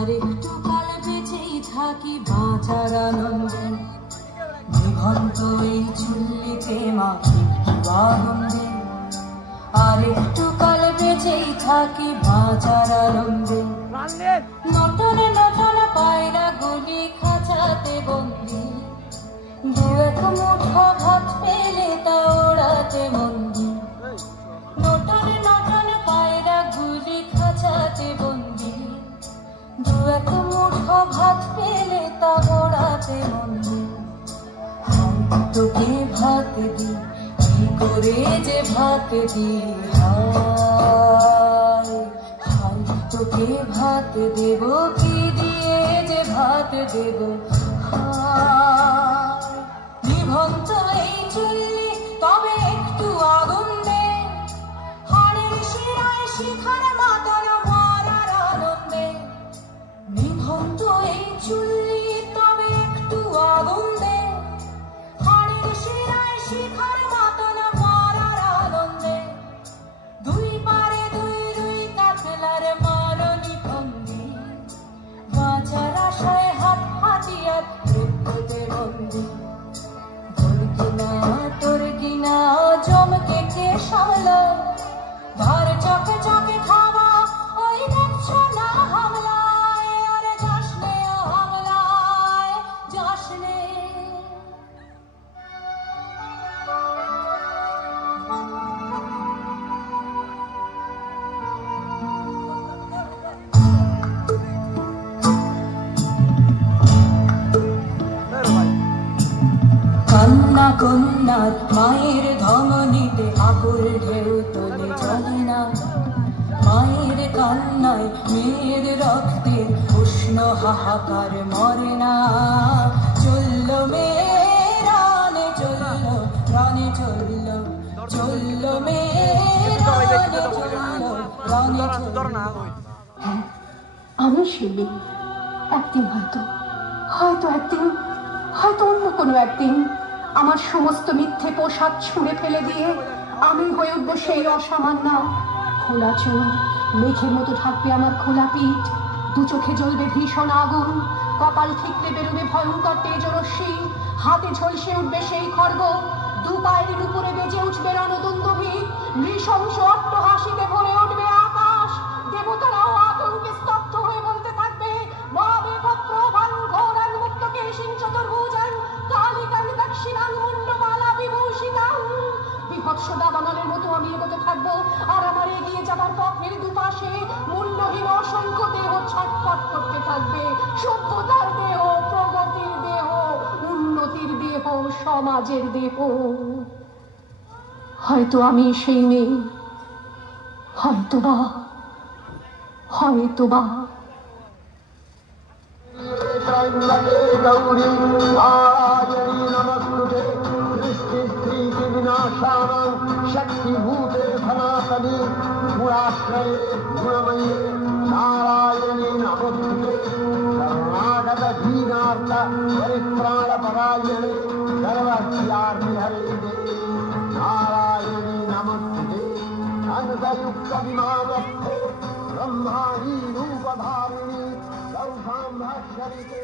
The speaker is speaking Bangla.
আর একটু কাল বেঁচেই থাকি বাঁচার আনন্দে, নিভন্ত এই চুল্লিতে মা একটু আগুন দে। আর একটু কাল বেঁচেই থাকি বাঁচার আনন্দে, নটনে নটনে পায়রা গুলি খাঁচাতে বন্দি, দু এক মুঠো ভাত পেলে তা ওড়াতে মন্দি। নটনে নটনে পায়রা গুলি খাঁচাতে বন্দি, দু এক মুঠো ভাত পেলে তা ওড়াতে মন্দি। তোকে ভাত দি কি করে যে ভাত দি, হায় হায় তোকে ভাত দেব কি দিয়ে যে ভাত দেব, হায় নিভন্ত এই চুল্লি তবে একটু আগুন দে, হাড়ের শিরায় শিখার মাতার মারার আনন্দে। নিভন্ত এই চুল্লি তবে একটু আগুন দে, হাড়ের শিরায় শিখার মাতার মারার আনন্দে। দুই পারে দুই রুই কাতলার মারনি ফন্দি, বাঁচার আশায় হাত হাতিয়ার মৃত্যুতে বন্দি। তোর গিনা জমকে কে সামলায়, ধার চকে চকে খাওয়া ওই দেখছো না হামলায়, আরে যাসনে হামলায় যাসনে। কন্যা কন্যার মায়ের ধমনীতে আকুল ঢেউ তোলে চলে না, মায়ের কান্নায় মেয়ের রক্তে উষ্ণ হাহাকার মরে না। চলল মেয়ে রানে চলল, রানে চলল, চলল মেয়ে রানে চলল, রানে চলল। হ্যাঁ, আমি শিল্পী। একদিন হয়তো একদিন, হয়তো অন্য কোনো একদিন আমার সমস্ত মিথ্যে পোশাক ছুঁড়ে ফেলে দিয়ে আমি হয়ে উঠবো সেই অসামান্য। খোলা চুল মেঘের মতো ঢাকবে আমার খোলা পিঠ, দু চোখে জ্বলবে ভীষণ আগুন, কপাল ঠিকলে বেরোবে ভয়ঙ্কর তেজরশ্মি, হাতে ঝলসে উঠবে সেই খড়গ, দু পায়ের উপরে বেজে উঠবে রণদুন্দুভি, নৃশংস অট্টহাসিতে ভরে উঠবে আকাশ। দেবতারাও আতঙ্কে স্তব্ধ হয়ে বলতে থাকবে, বিভৎস দাবানলের মতো আমি এগোতে থাকবো, আর আমার এগিয়ে যাবার পথের দুপাশে মূল্যহীন অসংখ্য দেহ ছটফট করতে থাকবে। সভ্যতার দেহ, প্রগতির দেহ, উন্নতির দেহ, সমাজের দেহ। হয়তো আমি সেই মেয়ে, হয়তোবা হয়তোবা গৌরী নারায়ণী নমস্তুতে, সৃষ্টিস্থিতি বিনাশানাং শক্তিভূতে সনাতনী, গুণাশ্রয়ে গুণময়ী নারায়ণী নমস্তুতে, শরণাগত দীনার্থ পরিত্রাণপরায়ণে সর্বস্যার্থি হরে নারায়ণী নমস্তুতে। সংযুক্ত বিমানস্থে ब्रह्माणी रूपधारिणी सौसाम्भाक्षरिते